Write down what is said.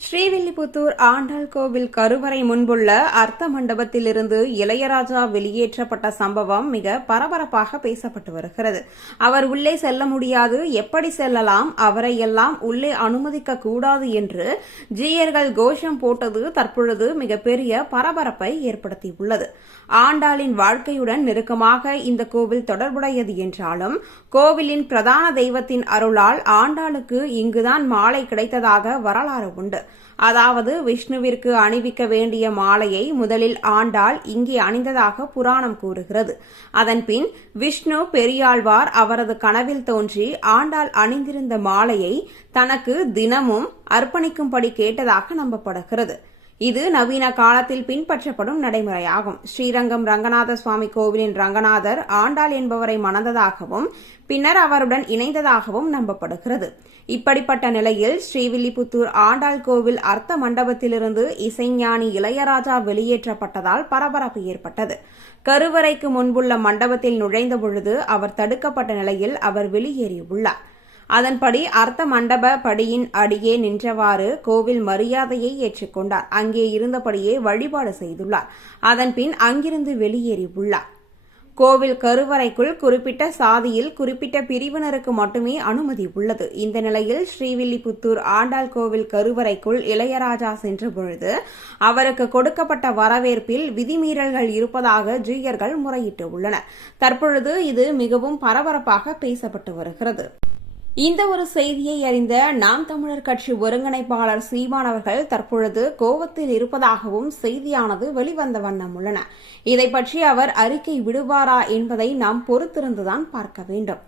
ஸ்ரீவில்லிபுத்தூர் ஆண்டாள் கோவில் கருவறை முன்புள்ள அர்த்த மண்டபத்திலிருந்து இளையராஜா வெளியேற்றப்பட்ட சம்பவம் மிக பரபரப்பாக பேசப்பட்டு வருகிறது. அவர் உள்ளே செல்ல முடியாது, எப்படி செல்லலாம், அவரை எல்லாம் உள்ளே அனுமதிக்க கூடாது என்று ஜீயர்கள் கோஷம் போட்டது தற்பொழுது மிகப்பெரிய பரபரப்பை ஏற்படுத்தியுள்ளது. ஆண்டாளின் வாழ்க்கையுடன் நெருக்கமாக இந்த கோவில் தொடர்புடையது என்றாலும் கோவிலின் பிரதான தெய்வத்தின் அருளால் ஆண்டாளுக்கு இங்குதான் மாலை கிடைத்ததாக வரலாறு உண்டு. அதாவது விஷ்ணுவிற்கு அணிவிக்க வேண்டிய மாலையை முதலில் ஆண்டாள் இங்கே அணிந்ததாக புராணம் கூறுகிறது. அதன்பின் விஷ்ணு பெரியாழ்வார் அவரது கனவில் தோன்றி ஆண்டாள் அணிந்திருந்த மாலையை தனக்கு தினமும் அர்ப்பணிக்கும்படி கேட்டதாக நம்பப்படுகிறது. இது நவீன காலத்தில் பின்பற்றப்படும் நடைமுறையாகும். ஸ்ரீரங்கம் ரங்கநாத சுவாமி கோவிலின் ரங்கநாதர் ஆண்டாள் என்பவரை மணந்ததாகவும் பின்னர் அவருடன் இணைந்ததாகவும் நம்பப்படுகிறது. இப்படிப்பட்ட நிலையில் ஸ்ரீவில்லிபுத்தூர் ஆண்டாள் கோவில் அர்த்த மண்டபத்திலிருந்து இசைஞானி இளையராஜா வெளியேற்றப்பட்டதால் பரபரப்பு ஏற்பட்டது. கருவறைக்கு முன்புள்ள மண்டபத்தில் நுழைந்த பொழுது அவர் தடுக்கப்பட்ட நிலையில் அவர் வெளியேறியுள்ளார். அதன்படி அர்த்த மண்டப படியின் அடியே நின்றவாறு கோவில் மரியாதையை ஏற்றுக்கொண்டார். அங்கே இருந்தபடியே வழிபாடு செய்துள்ளார். அதன்பின் அங்கிருந்து வெளியேறியுள்ளார். கோவில் கருவறைக்குள் குறிப்பிட்ட சாதியில் குறிப்பிட்ட பிரிவினருக்கு மட்டுமே அனுமதி உள்ளது. இந்த நிலையில் ஸ்ரீவில்லிபுத்தூர் ஆண்டாள் கோவில் கருவறைக்குள் இளையராஜா சென்றபொழுது அவருக்கு கொடுக்கப்பட்ட வரவேற்பில் விதிமீறல்கள் இருப்பதாக ஜீயர்கள் முறையிட்டு உள்ளனர். தற்பொழுது இது மிகவும் பரபரப்பாக பேசப்பட்டு வருகிறது. இந்த ஒரு செய்தியை அறிந்த நாம் தமிழர் கட்சி ஒருங்கிணைப்பாளர் சீமான் அவர்கள் தற்பொழுது கோவத்தில் இருப்பதாகவும் செய்தியானது வெளிவந்த வண்ணம் உள்ளன. இதை பற்றி அவர் அறிக்கை விடுவாரா என்பதை நாம் பொறுத்திருந்துதான் பார்க்க வேண்டும்.